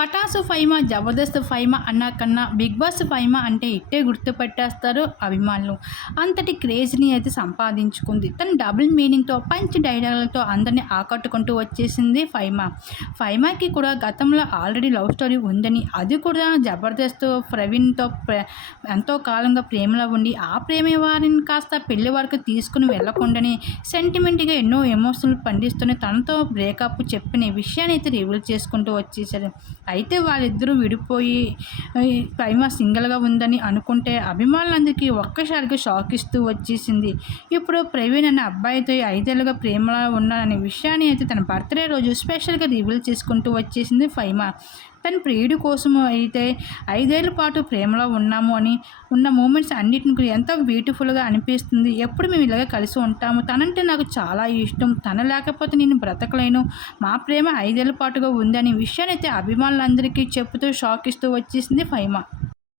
పటాసు ఫైమా జబర్దస్త్ ఫైమా అన్న కన్నా big boss Faima అంటే ఇట్టే గుర్తుపెట్టేస్తారు అభిమానులు. అంతటి క్రేజ్ని అయితే సంపాదించుకుంది. తన డబుల్ మీనింగ్తో పంచ్ డైలాగులతో అందరినీ ఆకట్టుకుంటూ వచ్చేసింది ఫైమా. ఫైమాకి కూడా గతంలో ఆల్రెడీ లవ్ స్టోరీ ఉందని అది కూడా జబర్దస్త్ ప్రవీణ్తో ఎంతో కాలంగా ప్రేమలో ఉండి ఆ ప్రేమ వారిని కాస్త పెళ్ళి వరకు తీసుకుని వెళ్ళకుండానే సెంటిమెంట్గా ఎన్నో ఎమోషన్లు పండిస్తూనే తనతో బ్రేకప్ చెప్పిన విషయాన్ని అయితే రివీల్ చేసుకుంటూ వచ్చేసారు. అయితే వాళ్ళిద్దరూ విడిపోయి ప్రైమ సింగిల్గా ఉందని అనుకుంటే అభిమానులందరికీ ఒక్కసారిగా షాక్ ఇస్తూ వచ్చేసింది. ఇప్పుడు ప్రవీణ్ అనే అబ్బాయితో ఐదేళ్ళుగా ప్రేమలో ఉన్నాననే విషయాన్ని అయితే తన బర్త్డే రోజు స్పెషల్గా రివీల్ చేసుకుంటూ వచ్చేసింది ఫైమా. తన ప్రియుడి కోసం అయితే ఐదేళ్ళ పాటు ప్రేమలో ఉన్నాము అని ఉన్న మూమెంట్స్ అన్నిటిని ఎంతో బ్యూటిఫుల్గా అనిపిస్తుంది. ఎప్పుడు మేము ఇలాగే కలిసి ఉంటాము? తనంటే నాకు చాలా ఇష్టం. తన లేకపోతే నేను బ్రతకలేను. మా ప్రేమ ఐదేళ్ళ పాటుగా ఉందని విషయాన్ని అయితే అభిమానులందరికీ చెప్తూ షాక్ ఇస్తూ వచ్చేసింది ఫైమా.